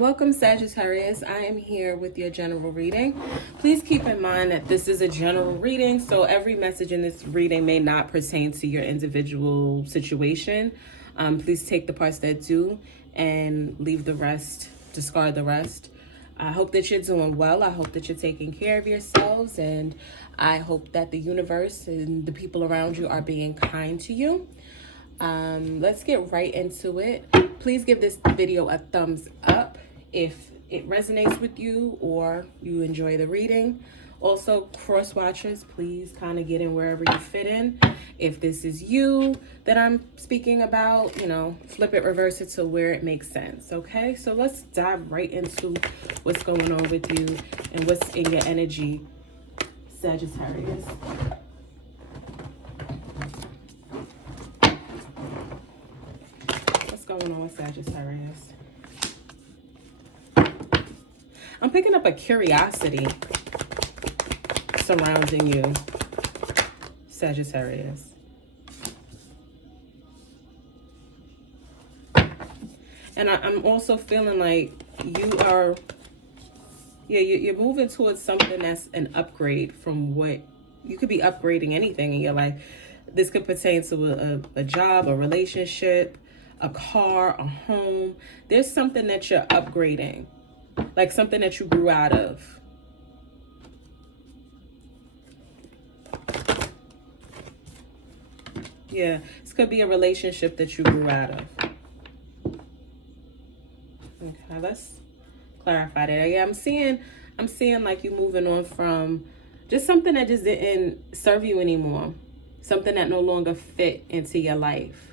Welcome, Sagittarius. I am here with your general reading. Please keep in mind that this is a general reading, so every message in this reading may not pertain to your individual situation. Please take the parts that do and leave the rest, discard the rest. I hope that you're doing well. I hope that you're taking care of yourselves, and I hope that the universe and the people around you are being kind to you. Let's get right into it. Please give this video a thumbs up if it resonates with you or you enjoy the reading. Also, cross watchers, please kind of get in wherever you fit in. If this is you that I'm speaking about, flip it, reverse it to where it makes sense. Okay, so let's dive right into what's going on with you and what's in your energy, Sagittarius. What's going on with Sagittarius? I'm picking up a curiosity surrounding you, Sagittarius. And I'm also feeling like you're moving towards something that's an upgrade from what you could be upgrading anything in your life. This could pertain to a job, a relationship, a car, a home. There's something that you're upgrading, like something that you grew out of. Yeah, this could be a relationship that you grew out of. Okay, let's clarify that. Yeah, I'm seeing like you moving on from just something that just didn't serve you anymore. Something that no longer fit into your life.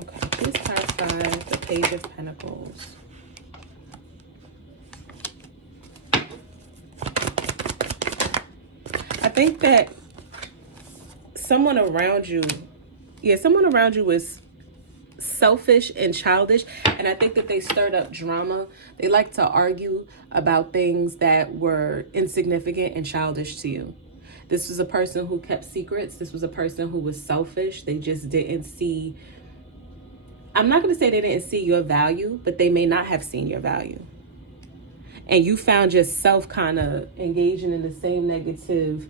Okay, please clarify the Page of Pentacles. I think that someone around you is selfish and childish, and I think that they stirred up drama. They like to argue about things that were insignificant and childish to you. This was a person who kept secrets. This was a person who was selfish. They just didn't see, I'm not going to say they didn't see your value, but they may not have seen your value. And you found yourself kind of engaging in the same negative,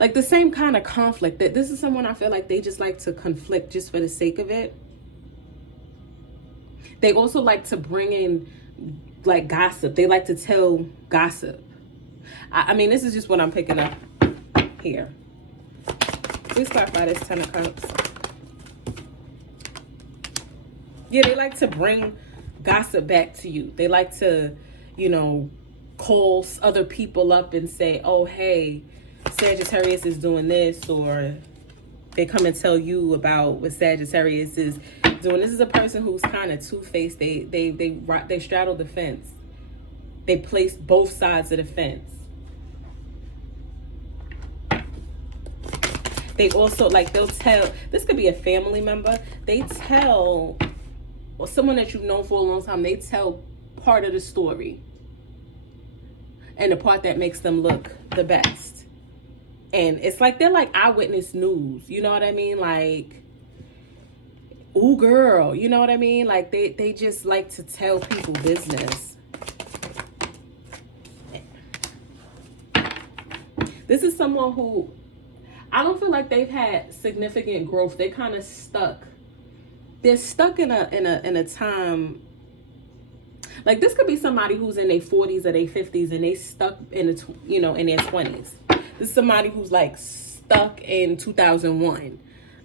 like the same kind of conflict. That this is someone I feel like they just like to conflict just for the sake of it. They also like to bring in like gossip. They like to tell gossip. I mean, this is just what I'm picking up here. Please clarify this Ten of Cups. Yeah, they like to bring gossip back to you. They like to, call other people up and say, oh, hey, Sagittarius is doing this, or they come and tell you about what Sagittarius is doing. This is a person who's kind of two-faced. They straddle the fence. They place both sides of the fence. They also, they'll tell, this could be a family member. They tell, or someone that you've known for a long time, they tell part of the story. And the part that makes them look the best. And it's like, they're like eyewitness news. You know what I mean? Like, ooh, girl. You know what I mean? Like, they just like to tell people business. This is someone who, I don't feel like they've had significant growth. They kind of stuck. They're stuck in a time. Like, this could be somebody who's in their 40s or their 50s and they stuck in in their 20s. This is somebody who's like stuck in 2001.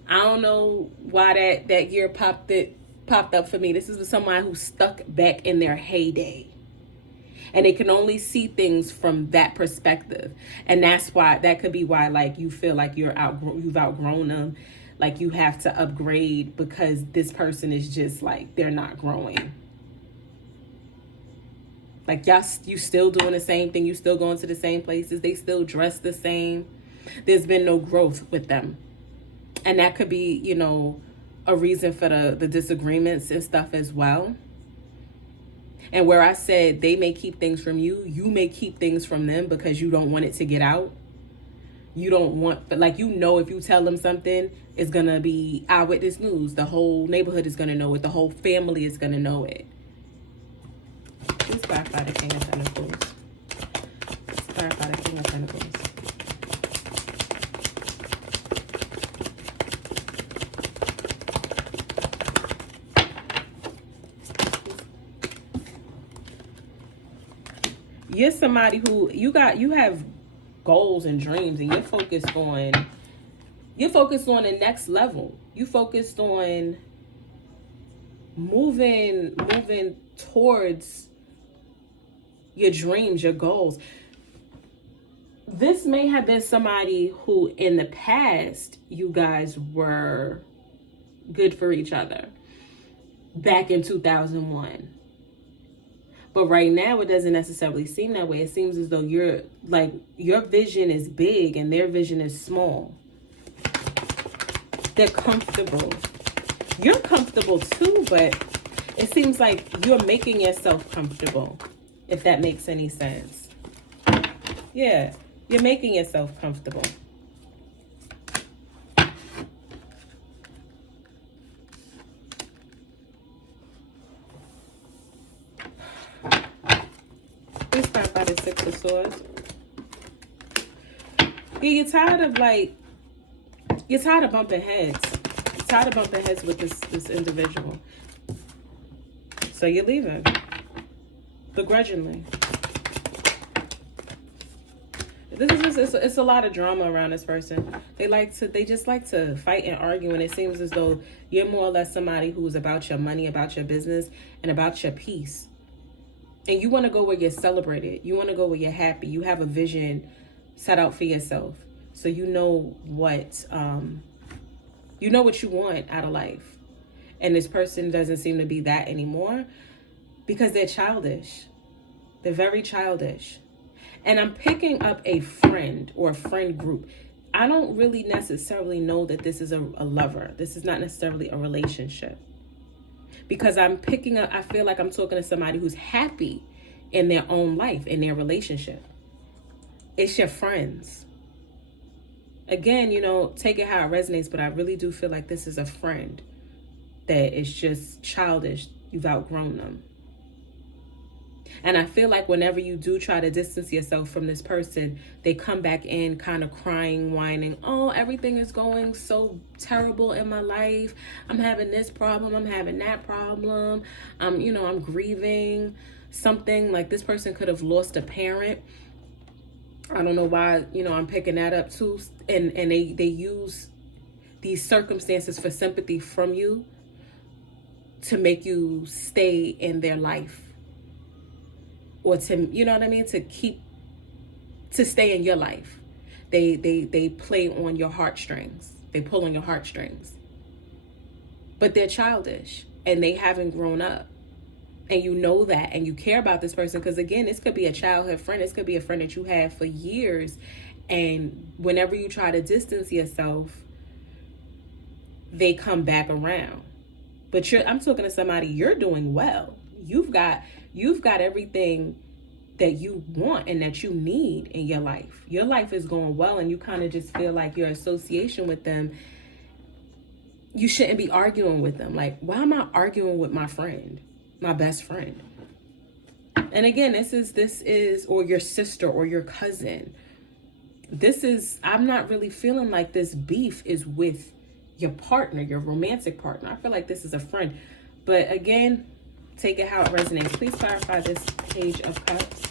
I don't know why that year popped up for me. This is someone who's stuck back in their heyday. And they can only see things from that perspective. And that could be why, like, you feel like you've outgrown them. Like, you have to upgrade because this person is just like, they're not growing. Like, you still doing the same thing. You still going to the same places. They still dress the same. There's been no growth with them. And that could be, a reason for the disagreements and stuff as well. And where I said they may keep things from you, you may keep things from them because you don't want it to get out. You don't want, but like, you know, if you tell them something, it's gonna be eyewitness news. The whole neighborhood is gonna know it. The whole family is gonna know it. Please clarify the King of Pentacles. Please clarify the King of Pentacles. You're somebody who you have goals and dreams, and you're focused on the next level. You focused on moving towards your dreams, your goals. This may have been somebody who in the past you guys were good for each other back in 2001. But right now, it doesn't necessarily seem that way. It seems as though your vision is big and their vision is small. They're comfortable. You're comfortable too, but it seems like you're making yourself comfortable, if that makes any sense. Yeah, you're making yourself comfortable. Please start by the Six of Swords. Yeah, you're tired of bumping heads. You're tired of bumping heads with this individual. So you're leaving. Begrudgingly. It's a lot of drama around this person. They just like to fight and argue, and it seems as though you're more or less somebody who's about your money, about your business, and about your peace. And you want to go where you're celebrated. You want to go where you're happy. You have a vision set out for yourself. So you know what you want out of life. And this person doesn't seem to be that anymore because they're childish. They're very childish. And I'm picking up a friend or a friend group. I don't really necessarily know that this is a lover. This is not necessarily a relationship. Because I'm picking up, I feel like I'm talking to somebody who's happy in their own life, in their relationship. It's your friends. Again, take it how it resonates, but I really do feel like this is a friend that is just childish. You've outgrown them. And I feel like whenever you do try to distance yourself from this person, they come back in kind of crying, whining. Oh, everything is going so terrible in my life. I'm having this problem. I'm having that problem. I'm grieving something. Like, this person could have lost a parent. I don't know why, I'm picking that up too. And they use these circumstances for sympathy from you to make you stay in their life. Or to stay in your life. They play on your heartstrings. They pull on your heartstrings. But they're childish and they haven't grown up. And you know that, and you care about this person, because again, this could be a childhood friend. This could be a friend that you had for years. And whenever you try to distance yourself, they come back around. But I'm talking to somebody, you're doing well. You've got everything that you want and that you need in your life. Your life is going well, and you kind of just feel like your association with them, you shouldn't be arguing with them. Like, why am I arguing with my friend, my best friend? And again, this is, or your sister or your cousin. I'm not really feeling like this beef is with your partner, your romantic partner. I feel like this is a friend. But again, take it how it resonates. Please clarify this Page of Cups.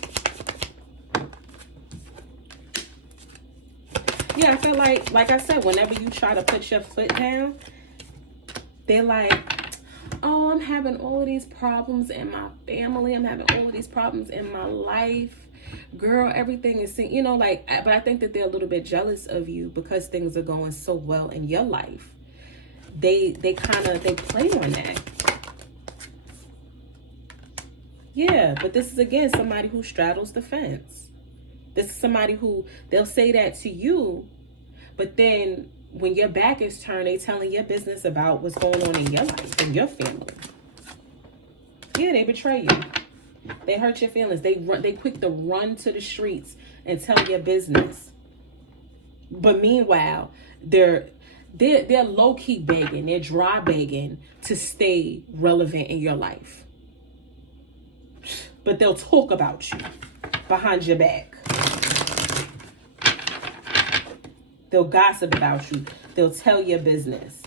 Yeah, I feel like I said, whenever you try to put your foot down, they're like, oh, I'm having all of these problems in my family. I'm having all of these problems in my life. Girl, everything is, but I think that they're a little bit jealous of you because things are going so well in your life. They play on that. Yeah, but this is, again, somebody who straddles the fence. This is somebody who, they'll say that to you, but then when your back is turned, they telling your business about what's going on in your life, in your family. Yeah, they betray you. They hurt your feelings. They quick to run to the streets and tell your business. But meanwhile, they're low-key begging, they're dry begging to stay relevant in your life. But they'll talk about you behind your back. They'll gossip about you. They'll tell your business.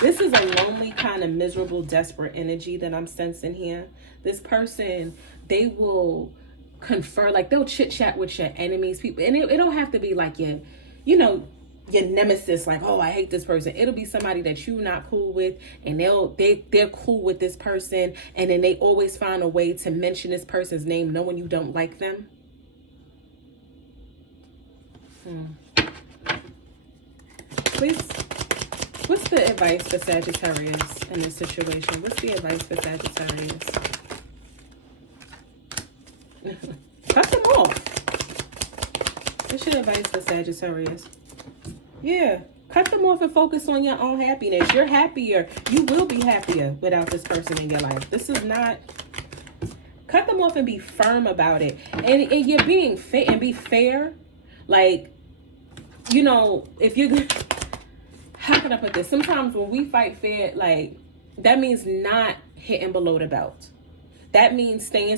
This is a lonely, kind of miserable, desperate energy that I'm sensing here. This person, they will confer, like they'll chit chat with your enemies, people, and it don't have to be like your nemesis, like, oh, I hate this person. It'll be somebody that you're not cool with, and they're cool with this person, and then they always find a way to mention this person's name knowing you don't like them. Please, what's the advice for Sagittarius in this situation? What's the advice for Sagittarius? Cut them off. What's your advice for Sagittarius? Yeah, cut them off and focus on your own happiness. You're happier. You will be happier without this person in your life. This is not... Cut them off and be firm about it. And you're being fair and be fair. Like, if you're... How can I put this? Sometimes when we fight fair, like, that means not hitting below the belt. That means staying,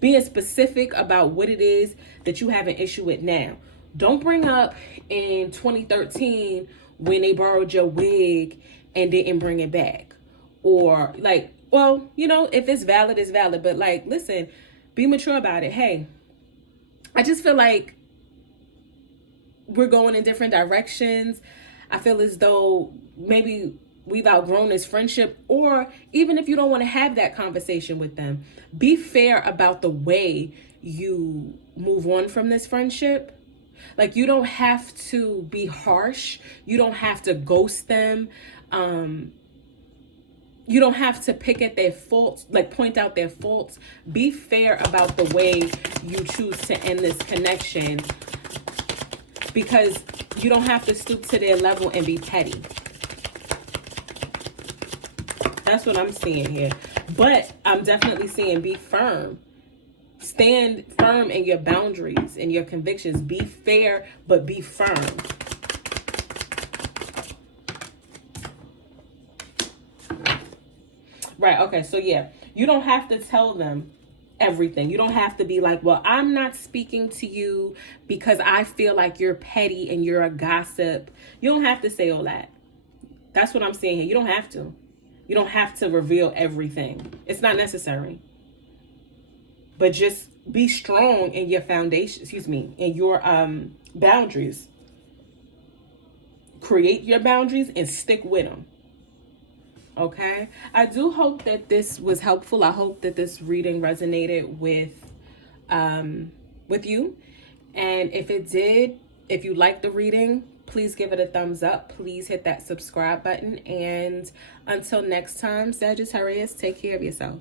being specific about what it is that you have an issue with now. Don't bring up in 2013 when they borrowed your wig and didn't bring it back. Or if it's valid, it's valid. But listen, be mature about it. Hey, I just feel like we're going in different directions. I feel as though maybe we've outgrown this friendship, or even if you don't want to have that conversation with them, be fair about the way you move on from this friendship. Like, you don't have to be harsh. You don't have to ghost them. You don't have to pick at their faults, point out their faults. Be fair about the way you choose to end this connection, because you don't have to stoop to their level and be petty. That's what I'm seeing here. But I'm definitely seeing be firm. Stand firm in your boundaries and your convictions. Be fair, but be firm. Right, okay, so yeah, you don't have to tell them everything. You don't have to be like, well, I'm not speaking to you because I feel like you're petty and you're a gossip. You don't have to say all that. That's what I'm saying here. You don't have to. You don't have to reveal everything. It's not necessary. But just be strong in your foundation, in your boundaries. Create your boundaries and stick with them. Okay? I do hope that this was helpful. I hope that this reading resonated with you. And if it did, if you liked the reading, please give it a thumbs up. Please hit that subscribe button. And until next time, Sagittarius, take care of yourself.